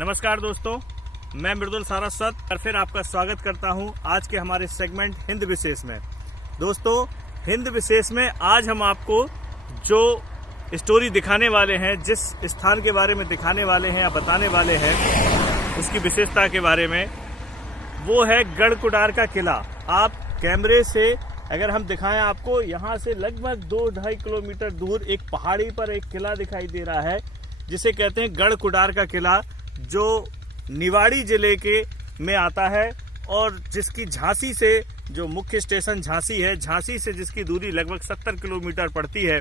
नमस्कार दोस्तों, मैं मृदुल सारस्वत और फिर आपका स्वागत करता हूं आज के हमारे सेगमेंट हिंद विशेष में। दोस्तों, हिंद विशेष में आज हम आपको जो स्टोरी दिखाने वाले हैं, जिस स्थान के बारे में दिखाने वाले हैं या बताने वाले हैं, उसकी विशेषता के बारे में, वो है गढ़कुडार का किला। आप कैमरे से अगर हम दिखाएं आपको, यहाँ से लगभग 2-2.5 किलोमीटर दूर एक पहाड़ी पर एक किला दिखाई दे रहा है जिसे कहते हैं गढ़कुडार का किला, जो निवाड़ी जिले के में आता है और जिसकी झांसी से, जो मुख्य स्टेशन झांसी है, झांसी से जिसकी दूरी लगभग 70 किलोमीटर पड़ती है।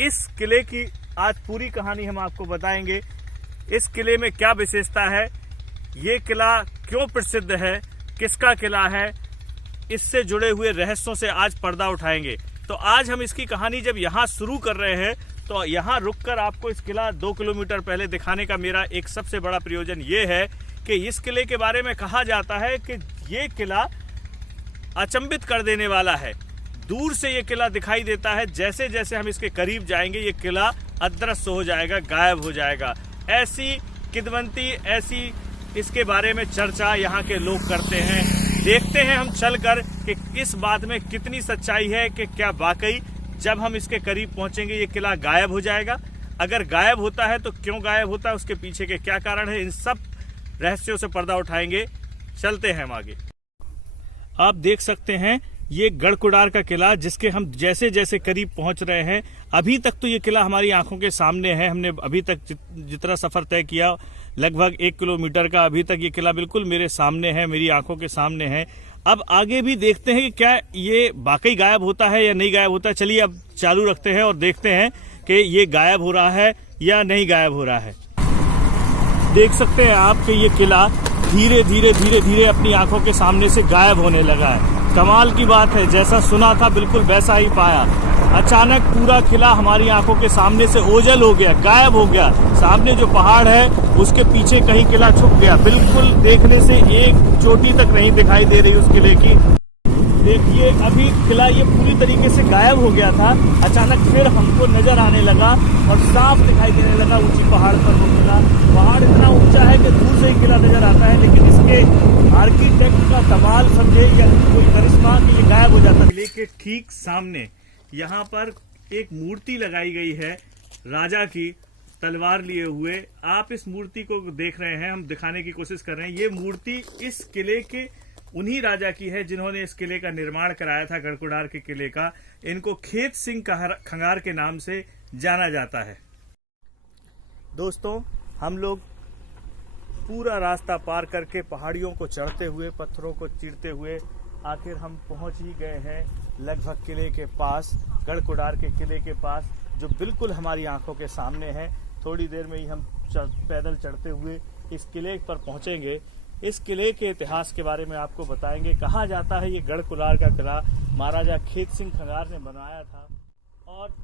इस किले की आज पूरी कहानी हम आपको बताएंगे। इस किले में क्या विशेषता है, ये किला क्यों प्रसिद्ध है, किसका किला है, इससे जुड़े हुए रहस्यों से आज पर्दा उठाएंगे। तो आज हम इसकी कहानी जब यहाँ शुरू कर रहे हैं तो यहाँ रुककर आपको इस किला 2 किलोमीटर पहले दिखाने का मेरा एक सबसे बड़ा प्रयोजन ये है कि इस किले के बारे में कहा जाता है कि ये किला अचंभित कर देने वाला है। दूर से ये किला दिखाई देता है, जैसे जैसे हम इसके करीब जाएंगे ये किला अदृश्य हो जाएगा, गायब हो जाएगा। ऐसी किदवंती, ऐसी इसके बारे में चर्चा यहाँ के लोग करते हैं। देखते हैं हम चलकर कि इस बात में कितनी सच्चाई है, कि क्या वाकई जब हम इसके करीब पहुंचेंगे ये किला गायब हो जाएगा। अगर गायब होता है तो क्यों गायब होता है, उसके पीछे के क्या कारण है, इन सब रहस्यों से पर्दा उठाएंगे। चलते हैं हम आगे। आप देख सकते हैं ये गढ़कुडार का किला, जिसके हम जैसे जैसे करीब पहुंच रहे हैं, अभी तक तो ये किला हमारी आंखों के सामने है। हमने अभी तक जितना सफर तय किया, लगभग 1 किलोमीटर का, अभी तक ये किला बिल्कुल मेरे सामने है, मेरी आंखों के सामने है। अब आगे भी देखते हैं कि क्या ये वाकई गायब होता है या नहीं गायब होता है। चलिए अब चालू रखते हैं और देखते हैं कि ये गायब हो रहा है या नहीं गायब हो रहा है। देख सकते हैं आप कि ये किला धीरे धीरे अपनी आंखों के सामने से गायब होने लगा है। कमाल की बात है, जैसा सुना था बिल्कुल वैसा ही पाया। अचानक पूरा किला हमारी आंखों के सामने से ओझल हो गया, गायब हो गया। सामने जो पहाड़ है उसके पीछे कहीं किला छुप गया, बिल्कुल देखने से एक चोटी तक नहीं दिखाई दे रही उस किले की। देखिए अभी किला ये पूरी तरीके से गायब हो गया था, अचानक फिर हमको नजर आने लगा और साफ दिखाई देने लगा ऊंची पहाड़ पर वो किला। पहाड़ इतना ऊंचा है कि दूर से ही किला नजर आता है, लेकिन इसके आर्किटेक्ट का कमाल समझे या कोई करिश्मा कि ये गायब हो जाता है। किले के ठीक सामने यहाँ पर एक मूर्ति लगाई गई है राजा की, तलवार लिए हुए। आप इस मूर्ति को देख रहे हैं, हम दिखाने की कोशिश कर रहे हैं। ये मूर्ति इस किले के उन्हीं राजा की है जिन्होंने इस किले का निर्माण कराया था, गढ़कुडार के किले का। इनको खेत सिंह खंगार के नाम से जाना जाता है। दोस्तों, हम लोग पूरा रास्ता पार करके पहाड़ियों को चढ़ते हुए, पत्थरों को चीरते हुए आखिर हम पहुंच ही गए हैं लगभग किले के पास, गढ़कुडार के किले के पास, जो बिल्कुल हमारी आंखों के सामने है। थोड़ी देर में ही हम पैदल चढ़ते हुए इस किले पर पहुंचेंगे। इस किले के इतिहास के बारे में आपको बताएंगे। कहा जाता है ये गढ़कुडार का किला महाराजा खेत सिंह खंगार ने बनाया था और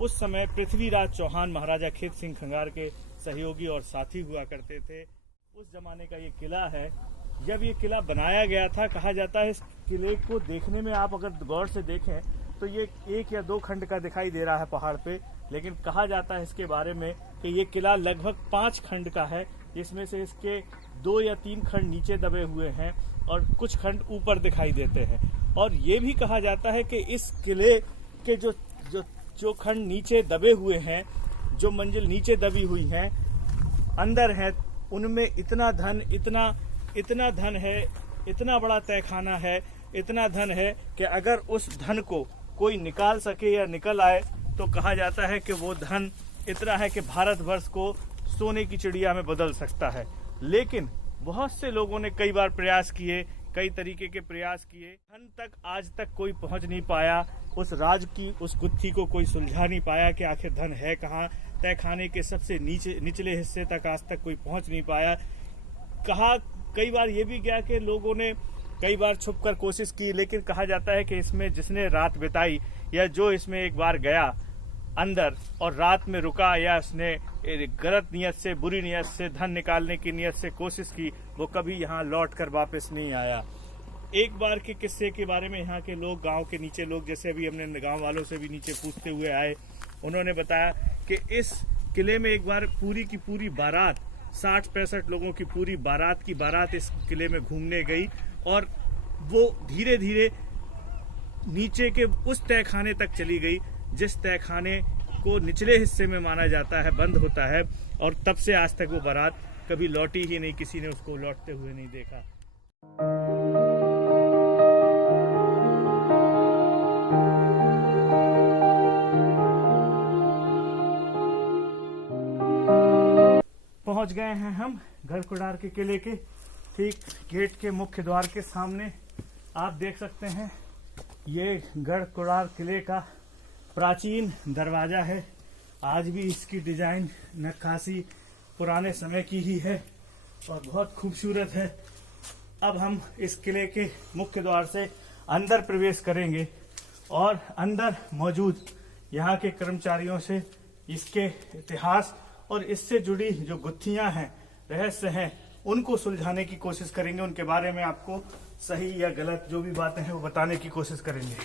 उस समय पृथ्वीराज चौहान महाराजा खेत सिंह खंगार के सहयोगी और साथी हुआ करते थे। उस जमाने का ये किला है। जब ये किला बनाया गया था, कहा जाता है इस किले को देखने में आप अगर गौर से देखें तो ये 1 या 2 खंड का दिखाई दे रहा है पहाड़ पे, लेकिन कहा जाता है इसके बारे में कि ये किला लगभग 5 खंड का है, जिसमें से इसके 2 या 3 खंड नीचे दबे हुए हैं और कुछ खंड ऊपर दिखाई देते हैं। और ये भी कहा जाता है कि इस किले के जो खंड नीचे दबे हुए हैं, जो मंजिल नीचे दबी हुई हैं, अंदर है, उनमें इतना धन है, इतना बड़ा तहखाना है, इतना धन है कि अगर उस धन को कोई निकाल सके या निकल आए तो कहा जाता है कि वो धन इतना है कि भारतवर्ष को सोने की चिड़िया में बदल सकता है। लेकिन बहुत से लोगों ने कई बार प्रयास किए, कई तरीके के प्रयास किए, धन तक आज तक कोई पहुंच नहीं पाया। उस राज की उस गुत्थी को कोई सुलझा नहीं पाया कि आखिर धन है कहाँ। तहखाने के सबसे निचले हिस्से तक आज तक कोई पहुंच नहीं पाया। कहा कई बार ये भी गया कि लोगों ने कई बार छुपकर कोशिश की, लेकिन कहा जाता है कि इसमें जिसने रात बिताई या जो इसमें एक बार गया अंदर और रात में रुका, या उसने गलत नियत से, बुरी नियत से, धन निकालने की नियत से कोशिश की, वो कभी यहाँ लौट कर वापस नहीं आया। एक बार के किस्से के बारे में यहाँ के लोग, गांव के नीचे लोग, जैसे अभी हमने गांव वालों से भी नीचे पूछते हुए आए, उन्होंने बताया कि इस किले में एक बार पूरी की पूरी बारात 60-65 लोगों की पूरी बारात इस किले में घूमने गई और वो धीरे धीरे नीचे के उस तहखाने तक चली गई जिस तहखाने को निचले हिस्से में माना जाता है बंद होता है, और तब से आज तक वो बारात कभी लौटी ही नहीं, किसी ने उसको लौटते हुए नहीं देखा। पहुंच गए हैं हम गढ़कुड़ार के किले के ठीक गेट के मुख्य द्वार के सामने। आप देख सकते हैं ये गढ़कुड़ार किले का प्राचीन दरवाजा है। आज भी इसकी डिजाइन नक्काशी पुराने समय की ही है और बहुत खूबसूरत है। अब हम इस किले के मुख्य द्वार से अंदर प्रवेश करेंगे और अंदर मौजूद यहाँ के कर्मचारियों से इसके इतिहास और इससे जुड़ी जो गुत्थियां हैं, रहस्य हैं, उनको सुलझाने की कोशिश करेंगे। उनके बारे में आपको सही या गलत जो भी बातें हैं वो बताने की कोशिश करेंगे।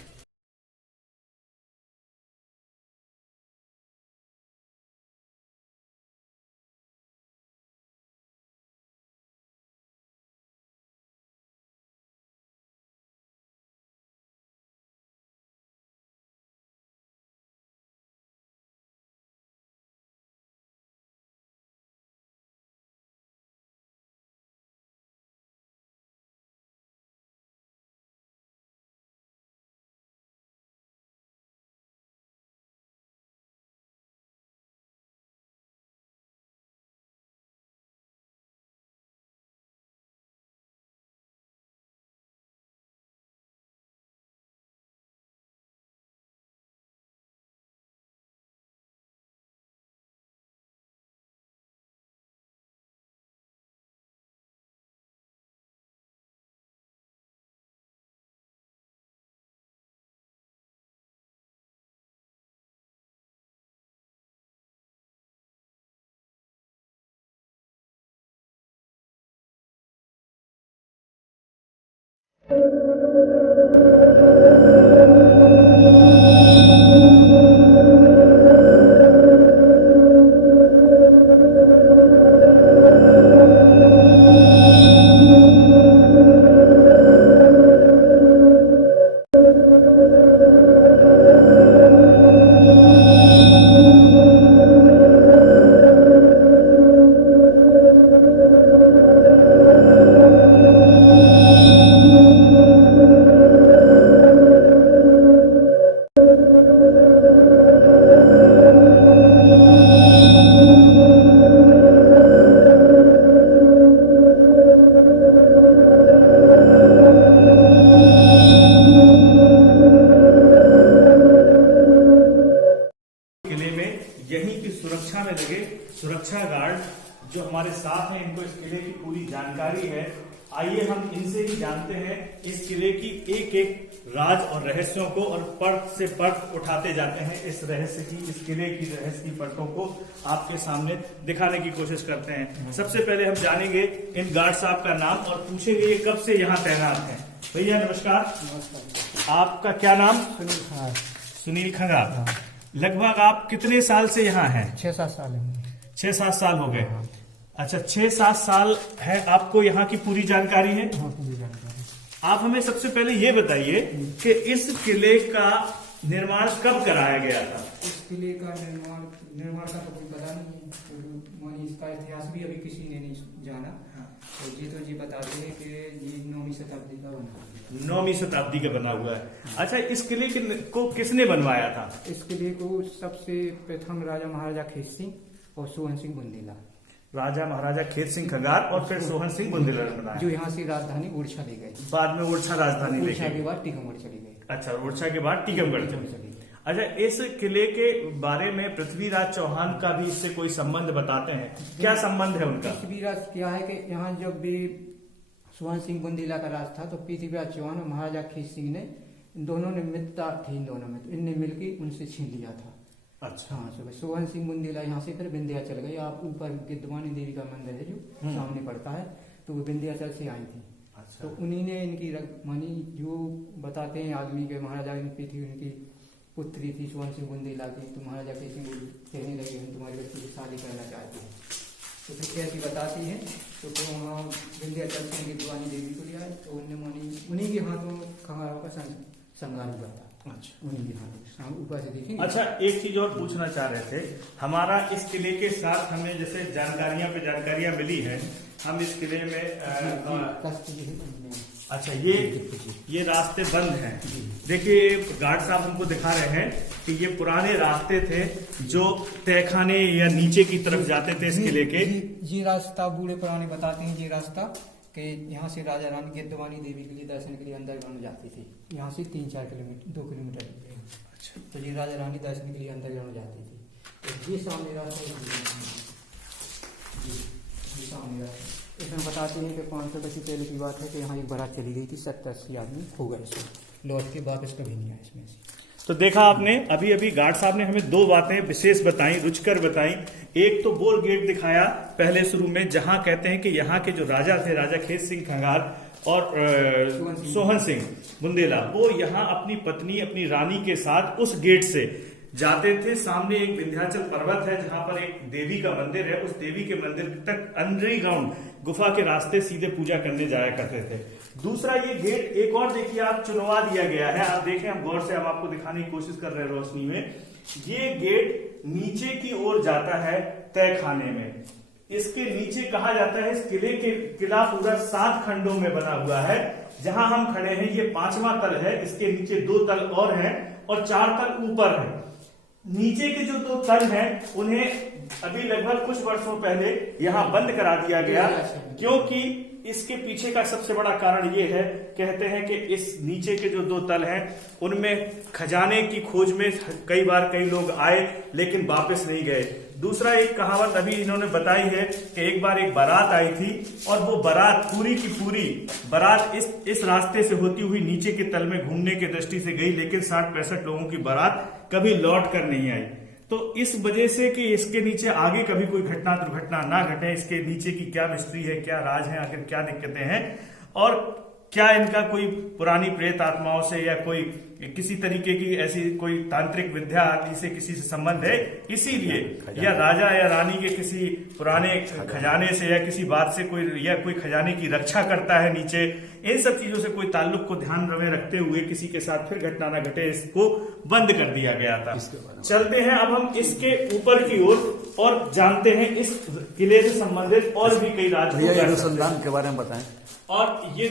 सुरक्षा गार्ड जो हमारे साथ हैं, इनको इस किले की पूरी जानकारी है। आइए हम इनसे ही जानते हैं इस किले की एक एक राज और रहस्यों को, और परत से परत उठाते जाते हैं इस रहस्य की, इस किले की रहस्य की परतों को आपके सामने दिखाने की कोशिश करते हैं। सबसे पहले हम जानेंगे इन गार्ड साहब का नाम और पूछेंगे ये कब से यहाँ तैनात हैं। भैया नमस्कार। नमस्कार। आपका क्या नाम? सुनील खंगार। सुनील खंगार। लगभग आप कितने साल से यहाँ हैं? 6-7 साल है। 6-7 साल हो गए। अच्छा, 6-7 साल है, आपको यहाँ की पूरी जानकारी है? हाँ, पूरी जानकारी। आप हमें सबसे पहले ये बताइए कि इस किले का निर्माण कब कराया गया था? इस किले का निर्माण का तो कोई पता नहीं है, तो इसका इतिहास भी अभी किसी ने नहीं जाना। तो जी बताते हैं कि ये 9वीं शताब्दी का बना है। 9वीं शताब्दी का बना हुआ है। अच्छा, इस किले को किसने बनवाया था? इस किले को सबसे प्रथम राजा महाराजा खेत सिंह और सोहन सिंह बुंदेला। राजा महाराजा खेत सिंह खंगार और फिर सोहन सिंह बुंदेला ने बनाया, जो यहाँ से राजधानी ओरछा ले गए। बाद में ओरछा राजधानी ले ओरछा के बाद टीकमगढ़ चली गई। अच्छा, ओरछा के बाद टीकमगढ़ चली गई। अच्छा, इस किले के बारे में पृथ्वीराज चौहान का भी इससे कोई संबंध बताते हैं? क्या संबंध है उनका? पृथ्वीराज क्या है कि यहाँ जब भी सोहन सिंह बुंदेला का राज था तो पृथ्वीराज चौहान और महाराजा खेत सिंह ने, दोनों ने मित्रता थी इन दोनों में, तो इनने मिलकर उनसे छीन लिया था। अच्छा। हाँ, सुबह सोहन सिंह बुंदेला यहाँ से फिर विंध्याचल गए। आप ऊपर गिद्धवानी देवी का मंदिर है जो सामने पड़ता है, तो वो विंध्याचल से आई थी। अच्छा। तो उन्हीं ने इनकी मानी, जो बताते हैं आदमी के महाराजा पृथ्वी उनकी पुत्री थी सोहन सिंह बुंदेला की, तो महाराजा खेत सिंह कहने लगे हम तुम्हारी बच्ची की शादी करना चाहते हैं। तो फिर कैसी बताती है तो फिर वहाँ विंध्याचल से गिद्धवानी देवी को लिया तो उन्हीं के हाथों खंगारों का संगार हुआ था। अच्छा, उन्हीं के हाथों ऊपर से देखेंगे। अच्छा, एक चीज और पूछना चाह रहे थे, हमारा इस किले के साथ हमें जैसे जानकारियां मिली हैं, हम इस किले में अच्छा ये रास्ते बंद हैं। देखिए गार्ड साहब हमको दिखा रहे हैं कि ये पुराने रास्ते थे जो तहखाने या नीचे की तरफ जाते थे इस किले के। ये रास्ता बूढ़े पुराने बताते हैं, ये रास्ता कि यहाँ से राजा रानी गिद्धवानी देवी के लिए दर्शन के लिए अंडरग्राउंड जाती थी। यहाँ से 3-4 किलोमीटर 2 किलोमीटर। अच्छा, तो ये राजा रानी दर्शन के लिए अंडरग्राउंड जाती थी। तो ये सामने रास्ता, ये सामने रास्ता इसमें बताते हैं कि 500 वर्ष पहले की बात है कि यहाँ एक बारात चली गई थी, 70-80 आदमी हो गए, इसमें लौट के वापस कभी नहीं आया इसमें से। तो देखा आपने, अभी गार्ड साहब ने हमें 2 बातें विशेष बताई, रुचकर बताई। एक तो वो गेट दिखाया पहले शुरू में जहां कहते हैं कि यहाँ के जो राजा थे, राजा खेत सिंह खंगार और सोहन सिंह बुंदेला, वो यहाँ अपनी पत्नी अपनी रानी के साथ उस गेट से जाते थे। सामने एक विंध्याचल पर्वत है जहां पर एक देवी का मंदिर है, उस देवी के मंदिर तक अंडरग्राउंड गुफा के रास्ते सीधे पूजा करने जाया करते थे। दूसरा ये गेट एक और देखिए आप चुनवा दिया गया है, आप देखें, हम गौर से हम आपको दिखाने की कोशिश कर रहे हैं रोशनी में। ये गेट नीचे की ओर जाता है तहखाने में। इसके नीचे कहा जाता है, इस किला पूरा 7 खंडों में बना हुआ है। जहां हम खड़े हैं ये 5वां तल है, इसके नीचे 2 तल और हैं और 4 तल ऊपर है। नीचे के जो 2 तल हैं उन्हें अभी लगभग कुछ वर्षों पहले यहां बंद करा दिया गया, क्योंकि इसके पीछे का सबसे बड़ा कारण ये है, कहते हैं कि इस नीचे के जो 2 तल हैं उनमें खजाने की खोज में कई बार कई लोग आए लेकिन वापस नहीं गए। दूसरा एक कहावत अभी इन्होंने बताई है कि एक बार एक बारात आई थी और वो बारात पूरी की पूरी बारात इस रास्ते से होती हुई नीचे के तल में घूमने की दृष्टि से गई, लेकिन 60-65 लोगों की बारात कभी लौट कर नहीं आई। तो इस वजह से कि इसके नीचे आगे कभी कोई घटना दुर्घटना ना घटे, इसके नीचे की क्या मिस्ट्री है, क्या राज है, आखिर क्या दिक्कतें हैं और क्या इनका कोई पुरानी प्रेत आत्माओं से या कोई किसी तरीके की ऐसी कोई तांत्रिक विद्या आदि से किसी से संबंध है, इसीलिए या राजा या रानी के किसी पुराने खजाने से या किसी बात से कोई खजाने की रक्षा करता है नीचे, इन सब चीजों से कोई ताल्लुक को ध्यान में रखते हुए किसी के साथ फिर घटना न घटे, इसको बंद कर दिया गया था। चलते हैं अब हम इसके ऊपर की ओर और जानते हैं इस किले से संबंधित और भी कई अनुसंधान के बारे में बताएं। और ये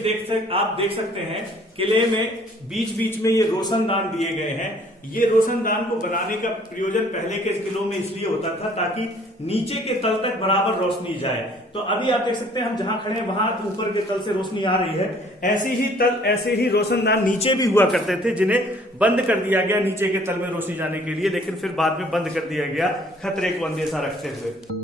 आप देख सकते हैं किले में बीच बीच में ये रोशनदान दिए गए हैं। ये रोशनदान को बनाने का प्रयोजन पहले के किलों में इसलिए होता था ताकि नीचे के तल तक बराबर रोशनी जाए। तो अभी आप देख सकते हैं हम जहां खड़े हैं वहां ऊपर के तल से रोशनी आ रही है, ऐसे ही रोशनदान नीचे भी हुआ करते थे जिन्हें बंद कर दिया गया नीचे के तल में रोशनी जाने के लिए, लेकिन फिर बाद में बंद कर दिया गया खतरे को अंदेशा रखते हुए।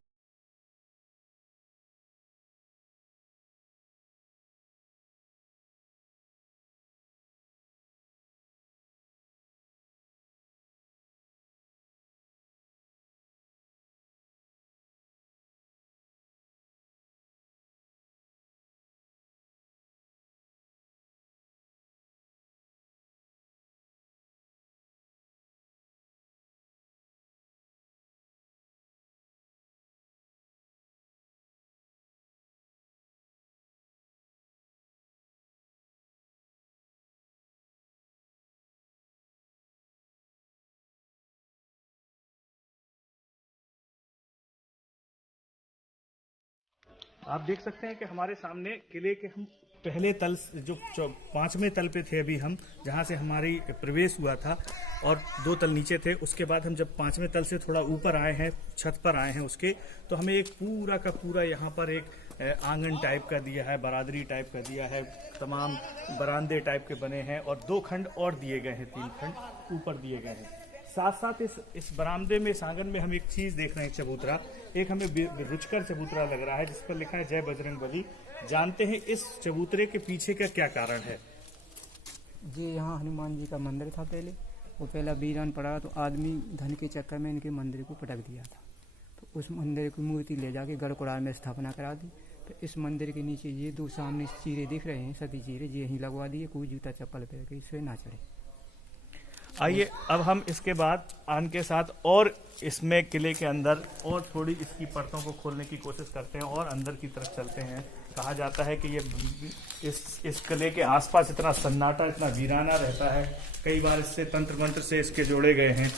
आप देख सकते हैं कि हमारे सामने किले के हम पहले तल जो 5वें तल पे थे अभी हम, जहां से हमारी प्रवेश हुआ था और 2 तल नीचे थे। उसके बाद हम जब 5वें तल से थोड़ा ऊपर आए हैं, छत पर आए हैं उसके, तो हमें एक पूरा का पूरा यहाँ पर एक आंगन टाइप का दिया है, बरादरी टाइप का दिया है, तमाम बरामदे टाइप के बने हैं और 2 खंड और दिए गए हैं, 3 खंड ऊपर दिए गए हैं। साथ साथ इस बरामदे में, इस आंगन में हम एक चीज देख रहे हैं, चबूतरा। एक हमें रुचकर चबूतरा लग रहा है जिस पर लिखा है जय बजरंग बली। जानते हैं इस चबूतरे के पीछे का क्या कारण है? जी, यहाँ हनुमान जी का मंदिर था पहले, वो पहला वीरान पड़ा तो आदमी धन के चक्कर में इनके मंदिर को पटक दिया था, तो उस मंदिर की मूर्ति ले जाके गढ़कुड़ार में स्थापना करा दी। तो इस मंदिर के नीचे ये 2 सामने चीरे दिख रहे हैं, सती चीरे, ये यहीं लगवा दिए, कोई जूता चप्पल पहन के इससे ना चढ़े। आइए अब हम इसके बाद आन के साथ और इसमें किले के अंदर और थोड़ी इसकी परतों को खोलने की कोशिश करते हैं और अंदर की तरफ चलते हैं। कहा जाता है कि ये इस किले के आसपास इतना सन्नाटा, इतना वीराना रहता है, कई बार इससे तंत्र मंत्र से इसके जोड़े गए हैं।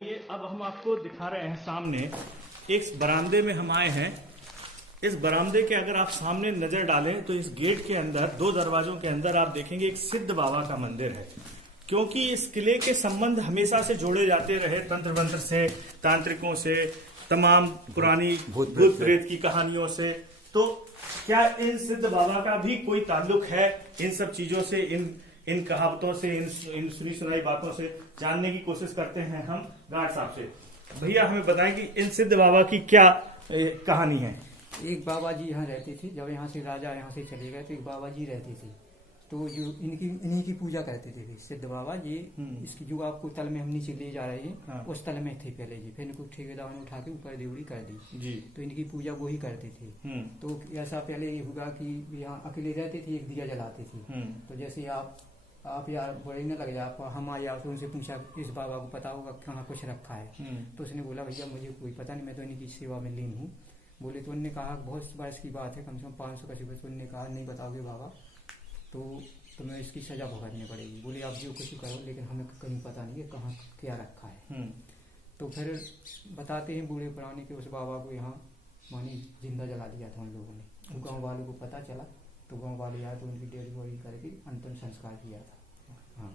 ये अब हम आपको दिखा रहे हैं सामने एक बरामदे में हम आए हैं। इस बरामदे के अगर आप सामने नजर डालें तो इस गेट के अंदर 2 दरवाजों के अंदर आप देखेंगे एक सिद्ध बाबा का मंदिर है। क्योंकि इस किले के संबंध हमेशा से जोड़े जाते रहे तंत्र मंत्र से, तांत्रिकों से, तमाम पुरानी भूत प्रेत की कहानियों से, तो क्या इन सिद्ध बाबा का भी कोई ताल्लुक है इन सब चीजों से, इन कहावतों से, इन सुनी सुनाई बातों से जानने की कोशिश करते हैं हम गार्ड साहब से। भैया हमें बताएं कि इन सिद्ध बाबा की क्या कहानी है। एक बाबा जी यहाँ रहते थे, जब यहाँ से राजा यहाँ से चले गए तो एक बाबा जी रहते थे, तो जो इन्हीं की पूजा करते थे सिद्ध बाबा। ये इसकी जो आपको तल में हम नीचे ले जा रहे हैं, हाँ। उस तल में थे पहले जी, फिर इनको ठेकेदार ने उठा के ऊपर देवड़ी कर दी जी, तो इनकी पूजा वो ही करते थे। तो ऐसा पहले ये हुआ कि यहाँ अकेले रहते थे, एक दिया जलाते थे। तो जैसे आप यार बड़े न लग जाए, हम आए तो उनसे पूछा इस बाबा को पता होगा कहाँ कुछ रखा है, तो उसने बोला भैया मुझे कोई पता नहीं, मैं तो इनकी सेवा में लीन हूँ। बोले तो उन्होंने कहा बहुत वर्ष की बात है, कम से कम 500 का सिवा, तो उन्होंने कहा नहीं बताओगे बाबा तो तुम्हें इसकी सजा भुगतनी पड़ेगी। बोले आप जो कुछ करो, लेकिन हमें कहीं पता नहीं है कहाँ क्या रखा है। तो फिर बताते हैं बूढ़े पुराने के उस बाबा को यहाँ मानी जिंदा जला दिया था उन लोगों ने। तो गाँव वालों को पता चला, तो गाँव वाले आए तो उनकी डेड बॉडी करके अंतिम संस्कार किया था। हाँ,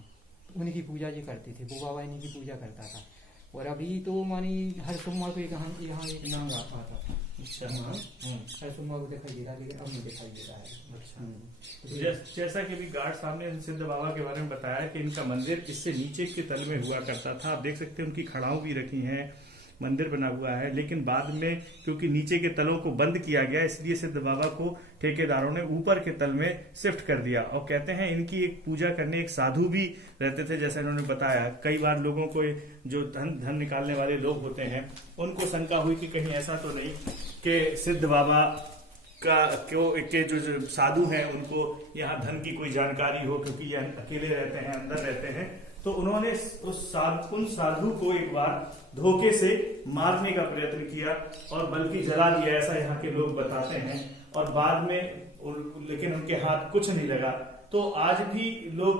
तो उनकी पूजा ये करते थे, वो बाबा इन्हीं की पूजा करता था। और अभी तो मानी हर सोमवार को यहाँ एक नाम आता था। अच्छा, हर सोमवार को दिखाई दे रहा, लेकिन अब नहीं दिखाई दे रहा है। अच्छा, जैसा कि भी गार्ड साहब ने सिद्ध बाबा के बारे में बताया कि इनका मंदिर इससे नीचे के तल में हुआ करता था। आप देख सकते हैं उनकी खड़ाऊ भी रखी हैं, मंदिर बना हुआ है, लेकिन बाद में क्योंकि नीचे के तलों को बंद किया गया, इसलिए सिद्ध बाबा को ठेकेदारों ने ऊपर के तल में शिफ्ट कर दिया। और कहते हैं इनकी एक पूजा करने एक साधु भी रहते थे, जैसा इन्होंने बताया। कई बार लोगों को जो धन निकालने वाले लोग होते हैं उनको शंका हुई कि कहीं ऐसा तो नहीं कि सिद्ध बाबा के जो साधु हैं उनको यहाँ धन की कोई जानकारी हो, क्योंकि ये अकेले रहते हैं, अंदर रहते हैं। तो उन्होंने उन साधु को एक बार धोखे से मारने का प्रयत्न किया और बल्कि जला दिया, ऐसा यहाँ के लोग बताते हैं। और बाद में लेकिन उनके हाथ कुछ नहीं लगा। तो आज भी लोग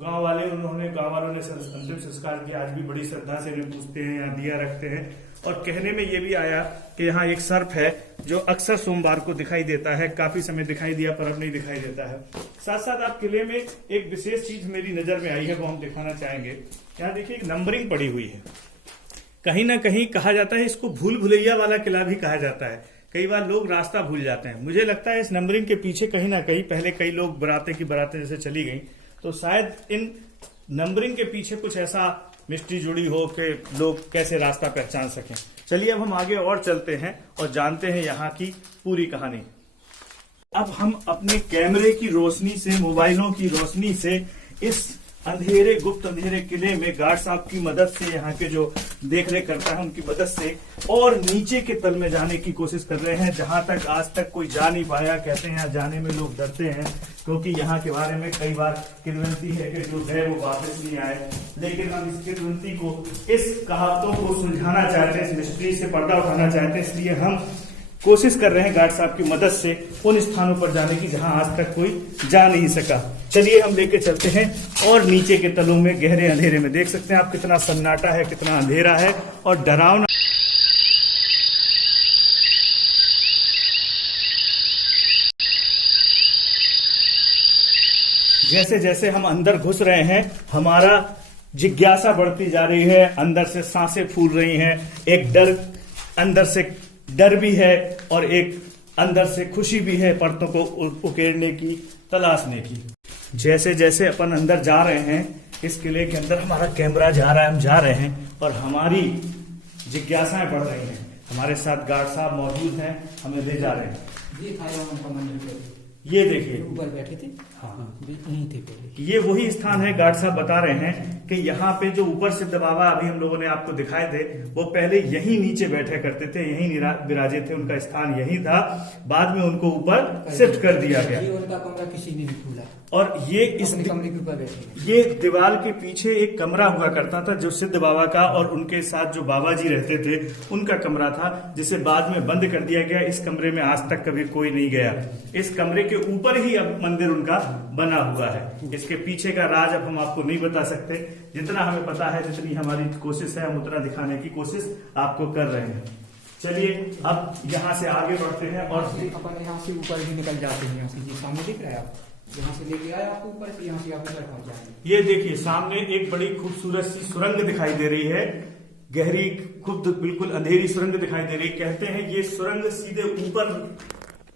गांव वालों ने अंतिम संस्कार किया, आज भी बड़ी श्रद्धा से इन्हें पूछते हैं, यहाँ दिया रखते हैं। और कहने में ये भी आया कि यहाँ एक सर्प है जो अक्सर सोमवार को दिखाई देता है, काफी समय दिखाई दिया पर अब नहीं दिखाई देता है। साथ साथ आप किले में एक विशेष चीज मेरी नजर में आई है, वो हम दिखाना चाहेंगे। यहाँ देखिए एक नंबरिंग पड़ी हुई है। कहीं ना कहीं कहा जाता है इसको भूल भुलैया वाला किला भी कहा जाता है। कई बार लोग रास्ता भूल जाते हैं। मुझे लगता है इस नंबरिंग के पीछे कहीं ना कहीं पहले कई लोग बरातें जैसे चली गई, तो शायद इन नंबरिंग के पीछे कुछ ऐसा मिस्ट्री जुड़ी हो कि लोग कैसे रास्ता पहचान सकें। चलिए अब हम आगे और चलते हैं और जानते हैं यहाँ की पूरी कहानी। अब हम अपने कैमरे की रोशनी से, मोबाइलों की रोशनी से इस गुप्त अंधेरे किले में गार्ड साहब की मदद से, यहाँ के जो देख रेख करता है उनकी मदद से, और नीचे के तल में जाने की कोशिश कर रहे हैं, जहां तक आज तक कोई जा नहीं पाया। कहते हैं यहाँ जाने में लोग डरते हैं, क्योंकि यहाँ के बारे में कई बार किंवदंती है कि जो है वो वापस नहीं आए। लेकिन हम इस किंवदंती को, इस कहावतों को सुलझाना चाहते हैं, इस मिस्ट्री से पर्दा उठाना चाहते हैं, इसलिए हम कोशिश कर रहे हैं गार्ड साहब की मदद से उन स्थानों पर जाने की जहां आज तक कोई जा नहीं सका। चलिए हम लेके चलते हैं और नीचे के तलों में गहरे अंधेरे में देख सकते हैं आप कितना सन्नाटा है, कितना अंधेरा है और डरावना। जैसे जैसे हम अंदर घुस रहे हैं हमारा जिज्ञासा बढ़ती जा रही है, अंदर से सांसें फूल रही हैं, एक डर, अंदर से डर भी है और एक अंदर से खुशी भी है परतों को उकेरने की, तलाशने की। जैसे जैसे अपन अंदर जा रहे हैं इस किले के अंदर, हमारा कैमरा जा रहा है, हम जा रहे हैं और हमारी जिज्ञासाएं बढ़ रही हैं। हमारे साथ गार्ड साहब मौजूद हैं, हमें ले जा रहे हैं। ये था उनका मंदिर, ये देखिए ऊपर बैठे थे। यहीं थे पहले। ये वही स्थान है, गार्ड साहब बता रहे हैं कि यहाँ पे जो ऊपर सिद्ध बाबा अभी हम लोगों ने आपको दिखाए थे, वो पहले यहीं नीचे बैठे करते थे, यहीं विराजे थे, उनका स्थान यहीं था। बाद में उनको ऊपर शिफ्ट कर दिया गया। ये उनका कमरा किसी ने नहीं खोला और ये इस अपने कमरे के ऊपर बैठे। ये दीवार के पीछे एक कमरा हुआ करता था जो सिद्ध बाबा का और उनके साथ जो बाबा जी रहते थे उनका कमरा था, जिसे बाद में बंद कर दिया गया। इस कमरे में आज तक कभी कोई नहीं गया। इस कमरे के ऊपर ही अब मंदिर उनका बना हुआ है। इसके पीछे का राज अब हम आपको नहीं बता सकते। जितना हमें पता है, जितनी हमारी कोशिश है, हम उतना दिखाने की कोशिश आपको कर रहे हैं। चलिए अब यहाँ से आगे बढ़ते हैं और अपन यहाँ से ऊपर भी निकल जाते हैं। यहाँ से ये सामने दिख रहा है, आप यहाँ से लेके आए आपको ऊपर, फिर यहाँ से आप ऊपर पहुंच जाएंगे। ये देखिए सामने एक बड़ी खूबसूरत सी सुरंग दिखाई दे रही है, गहरी, खुद बिल्कुल अंधेरी सुरंग दिखाई दे रही है। कहते हैं ये सुरंग सीधे ऊपर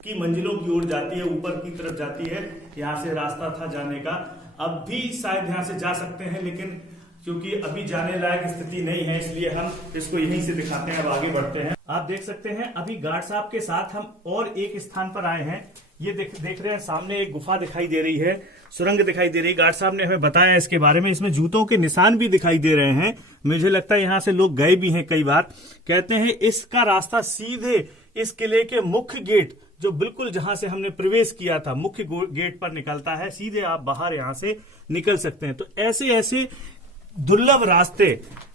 की मंजिलों की ओर जाती है, ऊपर की तरफ जाती है। यहाँ से रास्ता था जाने का, अब भी शायद यहाँ से जा सकते हैं, लेकिन क्योंकि अभी जाने लायक स्थिति नहीं है, इसलिए हम इसको यहीं से दिखाते हैं। अब आगे बढ़ते हैं। आप देख सकते हैं अभी गार्ड साहब के साथ हम और एक स्थान पर आए हैं। ये देख रहे हैं सामने एक गुफा दिखाई दे रही है, सुरंग दिखाई दे रही है। गार्ड साहब ने हमें बताया इसके बारे में। इसमें जूतों के निशान भी दिखाई दे रहे हैं। मुझे लगता है यहाँ से लोग गए भी हैं कई बार। कहते हैं इसका रास्ता सीधे इस किले के मुख्य गेट, जो बिल्कुल जहां से हमने प्रवेश किया था, मुख्य गेट पर निकलता है। सीधे आप बाहर यहां से निकल सकते हैं। तो ऐसे ऐसे दुर्लभ रास्ते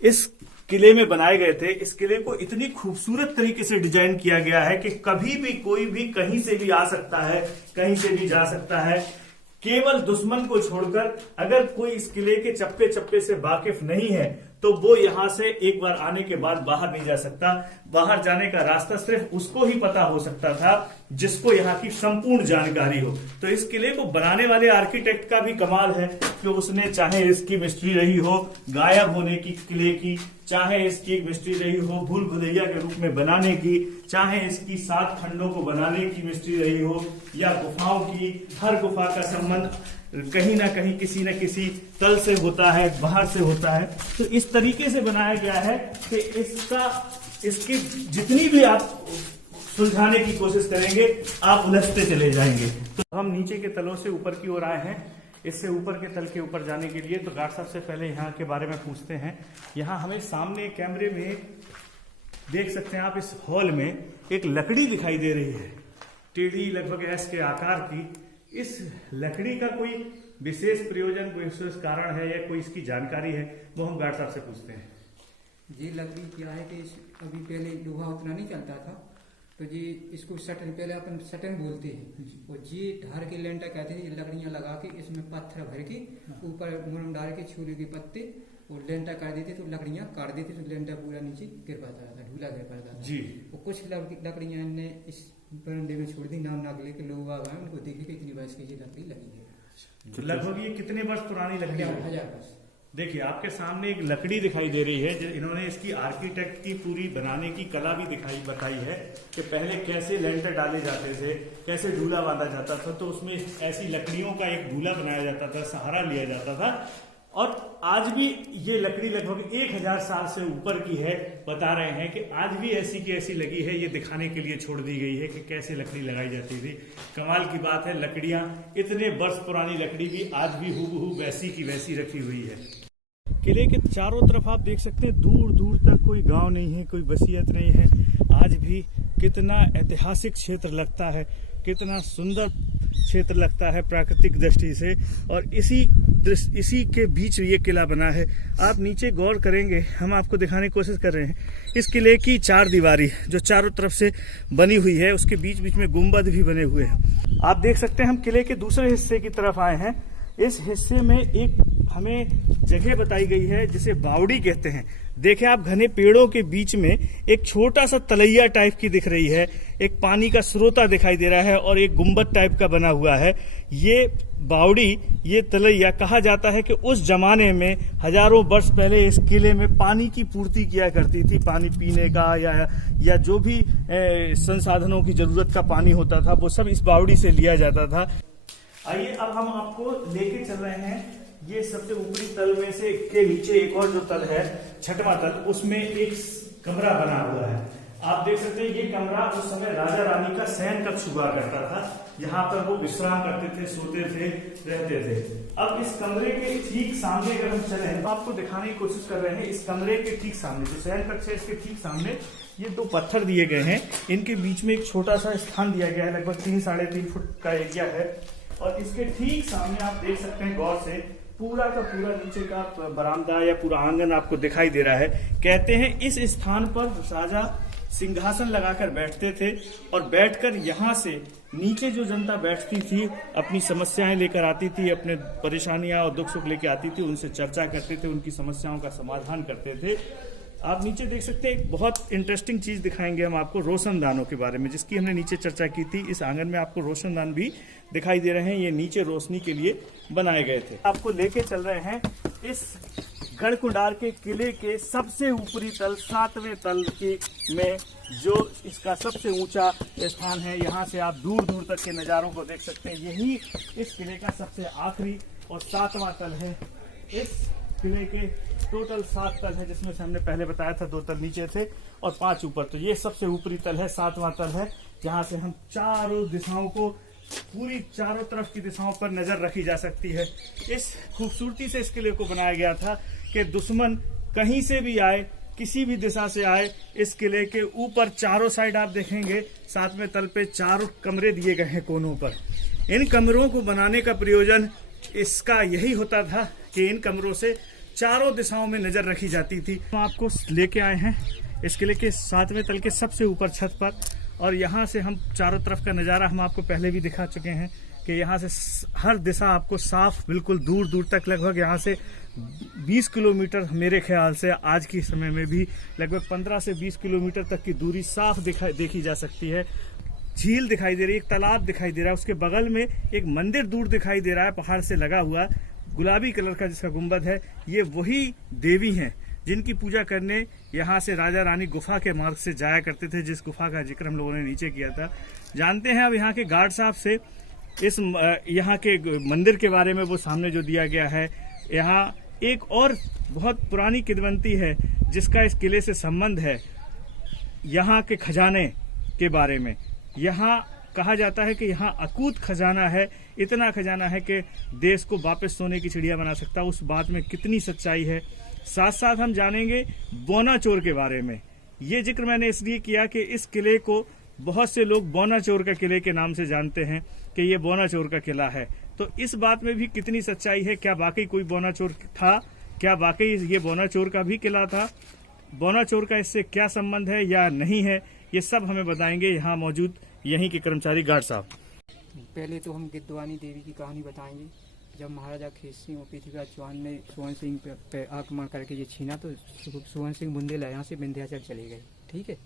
इस किले में बनाए गए थे। इस किले को इतनी खूबसूरत तरीके से डिजाइन किया गया है कि कभी भी कोई भी कहीं से भी आ सकता है, कहीं से भी जा सकता है। केवल दुश्मन को छोड़कर अगर कोई इस किले के चप्पे चप्पे से वाकिफ नहीं है तो वो यहां से एक बार आने के बाद बाहर नहीं जा सकता। बाहर जाने का रास्ता सिर्फ उसको ही पता हो सकता था जिसको यहाँ की संपूर्ण जानकारी हो। तो इस किले को बनाने वाले आर्किटेक्ट का भी कमाल है कि उसने, चाहे इसकी मिस्ट्री रही हो गायब होने की किले की, चाहे इसकी एक मिस्ट्री रही हो भूल भुलैया के रूप में बनाने की, चाहे इसकी 7 खंडों को बनाने की मिस्ट्री रही हो, या गुफाओं की, हर गुफा का संबंध कहीं ना कहीं किसी न किसी तल से होता है, बाहर से होता है। तो इस तरीके से बनाया गया है कि इसकी जितनी भी आप सुलझाने की कोशिश करेंगे आप उलझते चले जाएंगे। तो हम नीचे के तलों से ऊपर की ओर आए हैं। इससे ऊपर के तल के ऊपर जाने के लिए तो गार्ड साहब से पहले यहाँ के बारे में पूछते हैं। यहाँ हमें सामने कैमरे में देख सकते हैं आप, इस हॉल में एक लकड़ी दिखाई दे रही है, टेढ़ी, लगभग एस के आकार की। इस लकड़ी का कोई विशेष प्रयोजन, कोई विशेष कारण है या कोई इसकी जानकारी है, वो हम गार्ड साहब से पूछते हैं। ये लकड़ी क्या है कि अभी पहले लोहा उतना नहीं चलता था, तो जी इसको सटन, पहले अपन सटन बोलते हैं, और जी ढार के लेंटा कहते हैं। ये लकड़ियां लगा के इसमें पत्थर भर के ऊपर मुरम डाल के छोले के पत्ते और लेंटा कर देते, तो लकड़ियां काट देते, तो लेंटा पूरा नीचे गिर पाता था, ढूला गिर पाता था जी। और कुछ लकड़ियां ने इस बरंडे में छोड़ दी, नाम नागले के लोग आ गए, उनको देखे कि इतनी वर्ष की ये लकड़ी लगी है। तो लगभग ये कितने वर्ष पुरानी लकड़ी है? 1000 वर्ष। देखिए आपके सामने एक लकड़ी दिखाई दे रही है। इन्होंने इसकी आर्किटेक्ट की पूरी बनाने की कला भी बताई है कि पहले कैसे लेंटर डाले जाते थे, कैसे ढूला बांधा जाता था। तो उसमें ऐसी लकड़ियों का एक ढूला बनाया जाता था, सहारा लिया जाता था। और आज भी ये लकड़ी लगभग 1000 साल से ऊपर की है। बता रहे हैं कि आज भी ऐसी की ऐसी लगी है। ये दिखाने के लिए छोड़ दी गई है कि कैसे लकड़ी लगाई जाती थी। कमाल की बात है, लकड़ियां, इतने वर्ष पुरानी लकड़ी भी आज भी हूबहू वैसी की वैसी रखी हुई है। किले के चारों तरफ आप देख सकते हैं, दूर दूर तक कोई गांव नहीं है, कोई बसियत नहीं है। आज भी कितना ऐतिहासिक क्षेत्र लगता है, कितना सुंदर क्षेत्र लगता है प्राकृतिक दृष्टि से। और इसी के बीच ये किला बना है। आप नीचे गौर करेंगे, हम आपको दिखाने की कोशिश कर रहे हैं। इस किले की 4 दीवारी जो चारों तरफ से बनी हुई है, उसके बीच बीच में गुंबद भी बने हुए हैं। आप देख सकते हैं हम किले के दूसरे हिस्से की तरफ आए हैं। इस हिस्से में एक हमें जगह बताई गई है जिसे बावड़ी कहते हैं। देखें आप, घने पेड़ों के बीच में एक छोटा सा तलैया टाइप की दिख रही है, एक पानी का स्रोता दिखाई दे रहा है और एक गुंबद टाइप का बना हुआ है। ये बावड़ी, ये तलैया, कहा जाता है कि उस जमाने में हजारों वर्ष पहले इस किले में पानी की पूर्ति किया करती थी। पानी पीने का या जो भी संसाधनों की जरूरत का पानी होता था वो सब इस बावड़ी से लिया जाता था। आइए अब हम आपको लेके चल रहे हैं। ये सबसे ऊपरी तल में से के नीचे एक और जो तल है, 6वां तल, उसमें एक कमरा बना हुआ है। आप देख सकते हैं ये कमरा उस समय राजा रानी का शयन कक्ष हुआ करता था। यहाँ पर वो विश्राम करते थे, सोते थे, रहते थे। अब इस कमरे के ठीक सामने अगर हम चले तो आपको दिखाने की कोशिश कर रहे हैं। इस कमरे के ठीक सामने जो शयन कक्ष है, इसके ठीक सामने ये 2 पत्थर दिए गए हैं। इनके बीच में एक छोटा सा स्थान दिया गया है, लगभग 3-3.5 फुट का एरिया है। और इसके ठीक सामने आप देख सकते हैं गौर से पूरा का पूरा नीचे का बरामदा या पूरा आंगन आपको दिखाई दे रहा है। कहते हैं इस स्थान पर राजा सिंहासन लगाकर बैठते थे और बैठकर यहाँ से नीचे जो जनता बैठती थी, अपनी समस्याएं लेकर आती थी, अपने परेशानियां और दुख सुख लेकर आती थी, उनसे चर्चा करते थे, उनकी समस्याओं का समाधान करते थे। आप नीचे देख सकते हैं एक बहुत इंटरेस्टिंग चीज दिखाएंगे हम आपको रोशनदानों के बारे में, जिसकी हमने नीचे चर्चा की थी। इस आंगन में आपको रोशनदान भी दिखाई दे रहे हैं, ये नीचे रोशनी के लिए बनाए गए थे। आपको लेके चल रहे हैं इस गढ़कुंडार के किले के सबसे ऊपरी तल 7वें तल की में, जो इसका सबसे ऊंचा स्थान है। यहाँ से आप दूर दूर तक के नज़ारों को देख सकते हैं। यही इस किले का सबसे आखिरी और 7वां तल है। इस किले के टोटल 7 तल है, जिसमें से हमने पहले बताया था 2 तल नीचे थे और 5 ऊपर। तो ये सबसे ऊपरी तल है, 7वां तल है, जहाँ से हम चारों दिशाओं को, पूरी चारों तरफ की दिशाओं पर नजर रखी जा सकती है। इस खूबसूरती से इस किले को बनाया गया था कि दुश्मन कहीं से भी आए, किसी भी दिशा से आए, इस किले के ऊपर चारों साइड आप देखेंगे 7वें तल पे 4 कमरे दिए गए हैं कोनों पर। इन कमरों को बनाने का प्रयोजन इसका यही होता था कि इन कमरों से चारों दिशाओं में नजर रखी जाती थी। हम आपको लेके आए हैं इस किले के 7वें तल के सबसे ऊपर छत पर, और यहाँ से हम चारों तरफ का नज़ारा हम आपको पहले भी दिखा चुके हैं कि यहाँ से हर दिशा आपको साफ, बिल्कुल दूर दूर तक, लगभग यहाँ से 20 किलोमीटर, मेरे ख्याल से आज के समय में भी लगभग 15 से 20 किलोमीटर तक की दूरी साफ देखी जा सकती है। झील दिखाई दे रही है, एक तालाब दिखाई दे रहा है, उसके बगल में एक मंदिर दूर दिखाई दे रहा है, पहाड़ से लगा हुआ, गुलाबी कलर का जिसका गुंबद है। ये वही देवी हैं जिनकी पूजा करने यहाँ से राजा रानी गुफा के मार्ग से जाया करते थे, जिस गुफा का जिक्र हम लोगों ने नीचे किया था। जानते हैं अब यहाँ के गार्ड साहब से इस यहाँ के मंदिर के बारे में, वो सामने जो दिया गया है। यहाँ एक और बहुत पुरानी किंवदंती है जिसका इस किले से संबंध है, यहाँ के खजाने के बारे में। यहाँ कहा जाता है कि यहाँ अकूत खजाना है, इतना खजाना है कि देश को वापस सोने की चिड़िया बना सकता है। उस बात में कितनी सच्चाई है। साथ साथ हम जानेंगे बौना चोर के बारे में। ये जिक्र मैंने इसलिए किया कि इस किले को बहुत से लोग बौना चोर का किले के नाम से जानते हैं कि ये बौना चोर का किला है। तो इस बात में भी कितनी सच्चाई है, क्या वाकई कोई बौना चोर था, क्या वाकई ये बौना चोर का भी किला था, बौना चोर का इससे क्या संबंध है या नहीं है, ये सब हमें बताएंगे यहाँ मौजूद यहीं के कर्मचारी गार्ड साहब। पहले तो हम गिद्धवानी देवी की कहानी बताएंगे। जब महाराजा खेत सिंह और पृथ्वीराज चौहान ने सुवन सिंह पे आक्रमण करके ये छीना, तो सुवन सिंह बुंदेला यहाँ से विंध्याचल चले गए। ठीक है,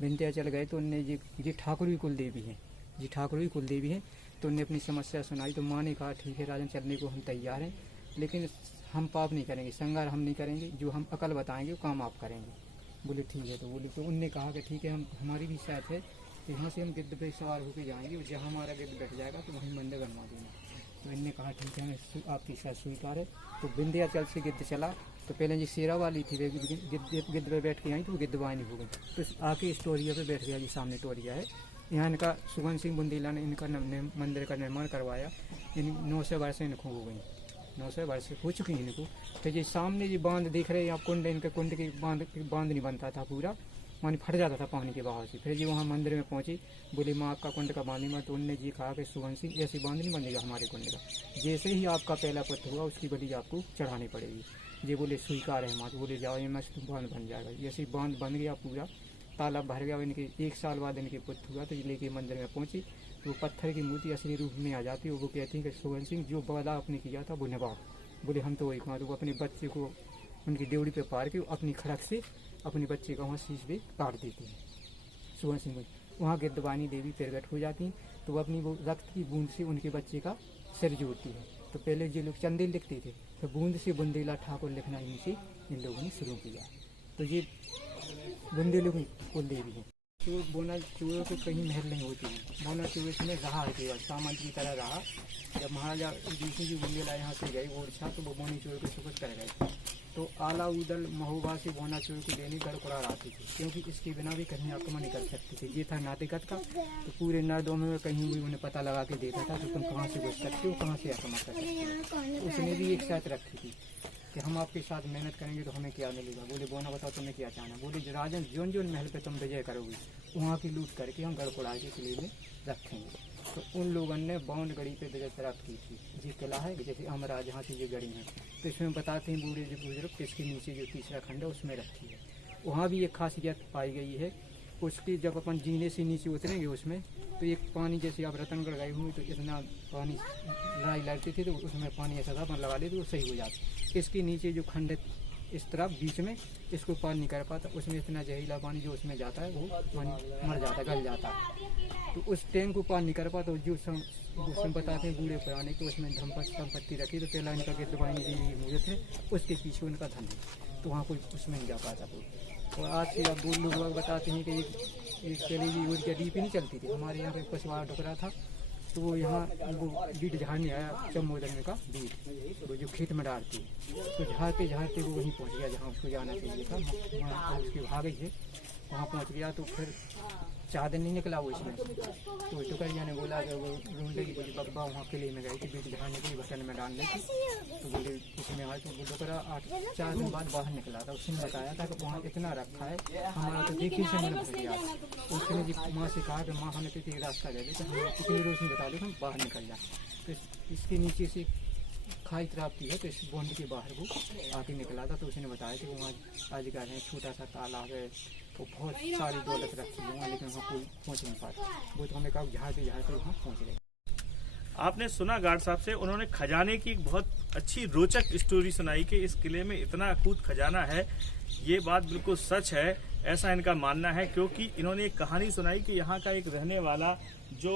विंध्याचल गए तो उनने ये ठाकुरवी कुल देवी हैं, जी ठाकुरवी कुल देवी हैं, तो उनने अपनी समस्या सुनाई। तो माँ ने कहा ठीक है राजन, चलने को हम तैयार हैं, लेकिन हम पाप नहीं करेंगे, संगार हम नहीं करेंगे, जो हम अकल बताएंगे वो काम आप करेंगे। बोले ठीक है। तो बोले, तो उनने कहा कि ठीक है, हम हमारी भी साथ है, तो यहाँ से हम गिद्ध पे सवार होकर जाएंगे और जहाँ हमारा गिद्ध बैठ जाएगा तो वहीं मंदिर बनवा देंगे। तो इनने कहा ठीक है, हमें आपकी साथ स्वीकार है। तो विंध्याचल से गिद्ध चला, तो पहले जी शेरा वाली थी, गिद्ध पे बैठ के आई, तो वो गिद्धवानी हो गई। तो आके इस टोरिया पे बैठ गया, जी सामने टोरिया है। यहाँ इनका सुवन सिंह बुंदेला ने इनका मंदिर का निर्माण करवाया। इन 900 वर्ष इनको हो गई, 900 वर्ष हो चुकी हैं इनको। तो ये सामने ये बांध देख रहे हैं आप, कुंड, इनके कुंड की बांध नहीं बनता था, पूरा पानी फट जाता था पानी के बहाव से। फिर जी वहाँ मंदिर में पहुँची, बोली माँ आपका कुंड का बांध नहीं। तो उनने जी कहा कि सुवन सिंह ऐसी बांध नहीं बनेगा हमारे कुंड का, जैसे ही आपका पहला पुत्र हुआ उसकी बलि आपको चढ़ानी पड़ेगी। ये बोले स्वीकार है माँ। तो बोले जाओ, ये मस्त बांध बन जाएगा। ऐसी बांध बन गया, पूरा तालाब भर गया। इनके 1 साल बाद इनके पुत्र हुआ, तो ये लेके मंदिर में पहुँची, तो पत्थर की मूर्ति असली रूप में आ जाती है। वो कहती है कि सुवन सिंह जो वादा आपने किया था वो निभाओ। बोले हम तो वही कहा। तो वो अपने बच्चे को उनकी ड्योढ़ी पे पार के अपनी खड़क से अपने बच्चे का वहाँ शीश पे काट देती है सुवन सिंह। वहाँ गिद्धवानी देवी प्रगट हो जाती हैं, तो वो अपनी वो रक्त की बूंद से उनके बच्चे का सिर जोड़ती है। तो पहले जो लोग चंदे लिखते थे, तो बूंद से बुंदेला ठाकुर लिखना इनसे इन लोगों ने शुरू किया। तो ये बुंदेलों की कुल देवी है। तो बोना चोरों को कहीं महल नहीं होती है, बोना चोर इसमें रहा है, केवल सामंत की तरह रहा। जब महाराजा जी बुंदेला यहाँ से गए ओरछा, तो वो बोनी चोर को सुपुर्द कर गए। तो तो आला उदल महोबा से बोना चोर की लेनी गड़बड़ा आती थी, क्योंकि इसके बिना भी कहीं आक्रमण नहीं कर सकते थे। ये था नातिकत का, तो पूरे नर्दों में कहीं भी उन्हें पता लगा के देता था कि तुम कहाँ से घुस सकते हो, कहाँ से आक्रमण कर सकते हो। उसने भी एक शर्त रखी थी कि हम आपके साथ मेहनत करेंगे तो हमें क्या मिलेगा। बोले बोना बताओ तुम्हें क्या चाहना। बोले राजन जोन जोन महल पे तुम विजय करोगे वहाँ की लूट करके हम गड़बड़ा के किले में रखेंगे। तो उन लोगों ने बाउंड गढ़ी पे विजय प्राप्त की थी। ये किला है जैसे अमराज, यहाँ से ये गढ़ी है, तो इसमें बताते हैं बूढ़े जो बुजुर्ग कि इसके नीचे जो तीसरा खंड है उसमें रखी है। वहाँ भी एक खासियत पाई गई है, उसकी जब अपन जीने से नीचे उतरेंगे उसमें तो एक पानी जैसे आप रतनगढ़ गए हुए तो इतना पानी लड़ाई लड़ती थी तो उसमें पानी ऐसा था अपन लगा ले तो वो सही हो जाता। इसके नीचे जो खंड इस तरफ बीच में इसको पार नहीं कर पाता, उसमें इतना जहरीला पानी जो उसमें जाता है वो पानी मर जाता है, गल जाता है। तो उस टैंक को पार नहीं कर पाता। जो उसमें बताते हैं बूढ़े पुराने तो उसमें संपत्ति रखी, तो पहला इनका के दवाई मुझे थे उसके पीछे उनका धन है, तो वहाँ कोई उसमें नहीं जा पाता कोई। और आज से अब वो लोग बताते हैं कि एक चली गई और डीप ही नहीं चलती थी। हमारे यहाँ पे पशुआर टुकड़ा था तो वो यहाँ वो बीट झाड़ने आया चमोदर का बीट, वो जो खेत में डालती तो झाड़ते झाड़ते वो वहीं पहुँच गया जहाँ उसको जाना चाहिए था। वहाँ उसके भागे थे, वहाँ पहुँच गया तो फिर 4 दिन नहीं निकला वो इसमें। तो टुकड़िया ने बोला कि वो ढूंढे की बोली बब्बा वहाँ किले में गए थे बीट झाड़ने के लिए बटन में डालने की, तो बोले इसमें आए तो वो टुकड़ा 4 दिन बाद बाहर निकला था। उसने बताया था कि वहाँ इतना रखा है हमारा तो देखी से मन भर गया। उसने जी माँ से कहा कि माँ हमें तो एक रास्ता दे दे, तो हमें इतनी रोशनी बता दे हम बाहर निकल जाए। तो इसके नीचे से खाई प्राप्ति है, तो इस बॉन्ड के बाहर वो आके निकला था। तो उसने बताया कि वहाँ आज का छोटा सा तालाब है, तो बहुत सारी दौलत रखी है वहाँ, लेकिन वहाँ कोई पहुँच नहीं पाता। वो तो हमें कहा झाड़ते झाड़ते वहाँ पहुँच गए। आपने सुना गार्ड साहब से, उन्होंने खजाने की एक बहुत अच्छी रोचक स्टोरी सुनाई कि इस किले में इतना अकूत खजाना है। ये बात बिल्कुल सच है, ऐसा इनका मानना है, क्योंकि इन्होंने एक कहानी सुनाई कि यहाँ का एक रहने वाला जो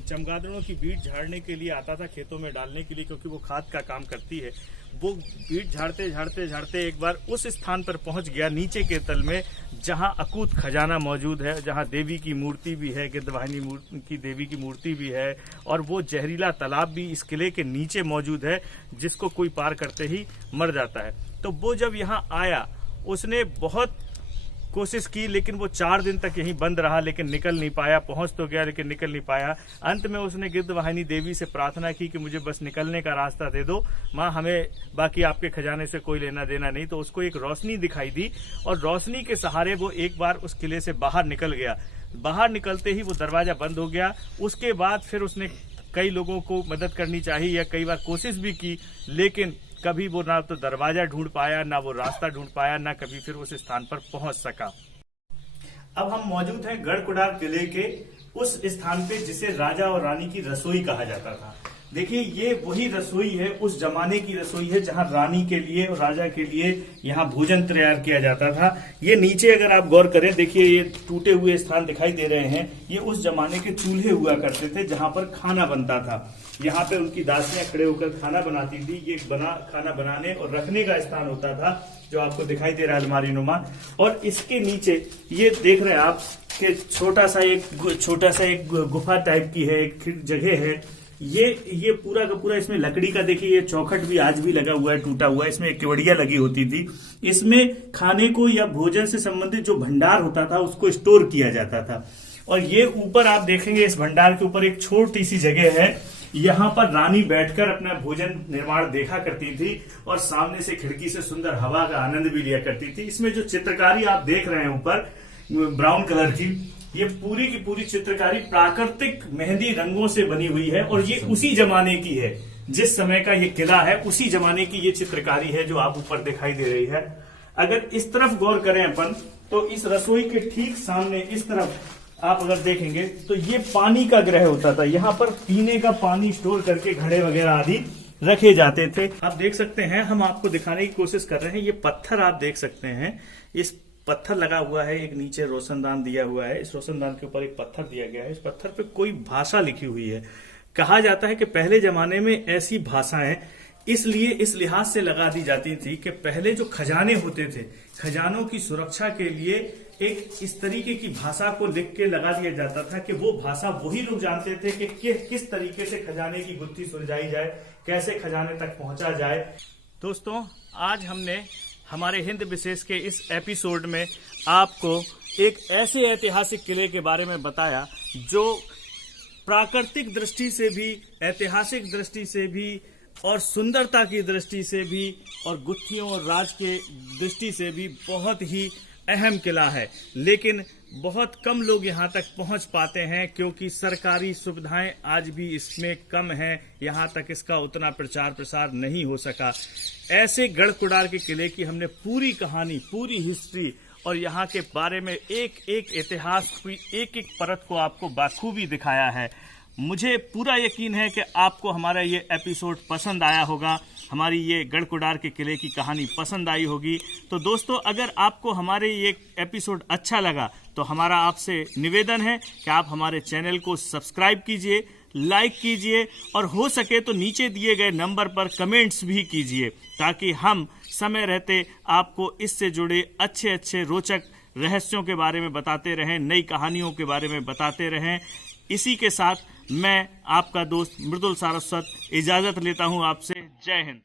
चमगादड़ों की बीट झाड़ने के लिए आता था खेतों में डालने के लिए, क्योंकि वो खाद का काम करती है, वो बीट झाड़ते झाड़ते झाड़ते एक बार उस स्थान पर पहुंच गया नीचे के तल में जहां अकूत खजाना मौजूद है, जहां देवी की मूर्ति भी है, गिद्धवाहिनी की देवी की मूर्ति भी है, और वो जहरीला तालाब भी इस किले के नीचे मौजूद है जिसको कोई पार करते ही मर जाता है। तो वो जब यहाँ आया उसने बहुत कोशिश की, लेकिन वो 4 दिन तक यहीं बंद रहा, लेकिन निकल नहीं पाया। पहुंच तो गया लेकिन निकल नहीं पाया। अंत में उसने गिद्धवाहिनी देवी से प्रार्थना की कि मुझे बस निकलने का रास्ता दे दो माँ, हमें बाकी आपके खजाने से कोई लेना देना नहीं। तो उसको एक रोशनी दिखाई दी और रोशनी के सहारे वो एक बार उस किले से बाहर निकल गया। बाहर निकलते ही वो दरवाजा बंद हो गया। उसके बाद फिर उसने कई लोगों को मदद करनी चाहिए या कई बार कोशिश भी की, लेकिन कभी वो ना तो दरवाजा ढूंढ पाया, ना वो रास्ता ढूंढ पाया, ना कभी फिर उस स्थान पर पहुंच सका। अब हम मौजूद हैं गढ़कुटार किले के उस स्थान पे जिसे राजा और रानी की रसोई कहा जाता था। देखिए ये वही रसोई है, उस जमाने की रसोई है जहां रानी के लिए और राजा के लिए यहाँ भोजन तैयार किया जाता था। ये नीचे अगर आप गौर करें, देखिए ये टूटे हुए स्थान दिखाई दे रहे हैं, ये उस जमाने के चूल्हे हुआ करते थे जहां पर खाना बनता था। यहाँ पे उनकी दासियां खड़े होकर खाना बनाती थी। ये खाना बनाने और रखने का स्थान होता था जो आपको दिखाई दे रहा है अलमारी नुमा। और इसके नीचे ये देख रहे हैं आप कि छोटा सा एक गुफा टाइप की है, एक जगह है। ये पूरा का पूरा इसमें लकड़ी का, देखिए ये चौखट भी आज भी लगा हुआ है, टूटा हुआ है। इसमें एक केवड़िया लगी होती थी। इसमें खाने को या भोजन से संबंधित जो भंडार होता था उसको स्टोर किया जाता था। और ये ऊपर आप देखेंगे इस भंडार के ऊपर एक छोटी सी जगह है, यहाँ पर रानी बैठकर अपना भोजन निर्माण देखा करती थी और सामने से खिड़की से सुंदर हवा का आनंद भी लिया करती थी। इसमें जो चित्रकारी आप देख रहे हैं ऊपर ब्राउन कलर की, ये पूरी की पूरी चित्रकारी प्राकृतिक मेहंदी रंगों से बनी हुई है और ये उसी जमाने की है, जिस समय का ये किला है उसी जमाने की ये चित्रकारी है जो आप ऊपर दिखाई दे रही है। अगर इस तरफ गौर करें अपन तो इस रसोई के ठीक सामने इस तरफ आप अगर देखेंगे तो ये पानी का ग्रह होता था। यहाँ पर पीने का पानी स्टोर करके घड़े वगैरह आदि रखे जाते थे। आप देख सकते हैं, हम आपको दिखाने की कोशिश कर रहे हैं। ये पत्थर आप देख सकते हैं, इस पत्थर लगा हुआ है, एक नीचे रोशनदान दिया हुआ है, इस रोशनदान के ऊपर एक पत्थर दिया गया है। इस पत्थर पे कोई भाषा लिखी हुई है। कहा जाता है कि पहले जमाने में ऐसी भाषाएं इसलिए इस लिहाज से लगा दी जाती थी कि पहले जो खजाने होते थे, खजानों की सुरक्षा के लिए एक इस तरीके की भाषा को लिख के लगा दिया जाता था कि वो भाषा वही लोग जानते थे कि किस तरीके से खजाने की गुत्थी सुलझाई जाए, कैसे खजाने तक पहुंचा जाए। दोस्तों, आज हमने हमारे हिंद विशेष के इस एपिसोड में आपको एक ऐसे ऐतिहासिक किले के बारे में बताया जो प्राकृतिक दृष्टि से भी, ऐतिहासिक दृष्टि से भी और सुंदरता की दृष्टि से भी और गुत्थियों और राज के दृष्टि से भी बहुत ही अहम किला है। लेकिन बहुत कम लोग यहाँ तक पहुँच पाते हैं क्योंकि सरकारी सुविधाएं आज भी इसमें कम हैं। यहाँ तक इसका उतना प्रचार प्रसार नहीं हो सका। ऐसे गढ़ कुडार के किले की हमने पूरी कहानी, पूरी हिस्ट्री और यहाँ के बारे में एक एक इतिहास की एक एक परत को आपको बाखूबी दिखाया है। मुझे पूरा यकीन है कि आपको हमारा ये एपिसोड पसंद आया होगा, हमारी ये गढ़ कुडार के किले की कहानी पसंद आई होगी। तो दोस्तों, अगर आपको हमारे ये एपिसोड अच्छा लगा तो हमारा आपसे निवेदन है कि आप हमारे चैनल को सब्सक्राइब कीजिए, लाइक कीजिए और हो सके तो नीचे दिए गए नंबर पर कमेंट्स भी कीजिए ताकि हम समय रहते आपको इससे जुड़े अच्छे अच्छे रोचक रहस्यों के बारे में बताते रहें, नई कहानियों के बारे में बताते रहें। इसी के साथ मैं आपका दोस्त मृदुल सारस्वत इजाजत लेता हूं आपसे। जय हिंद।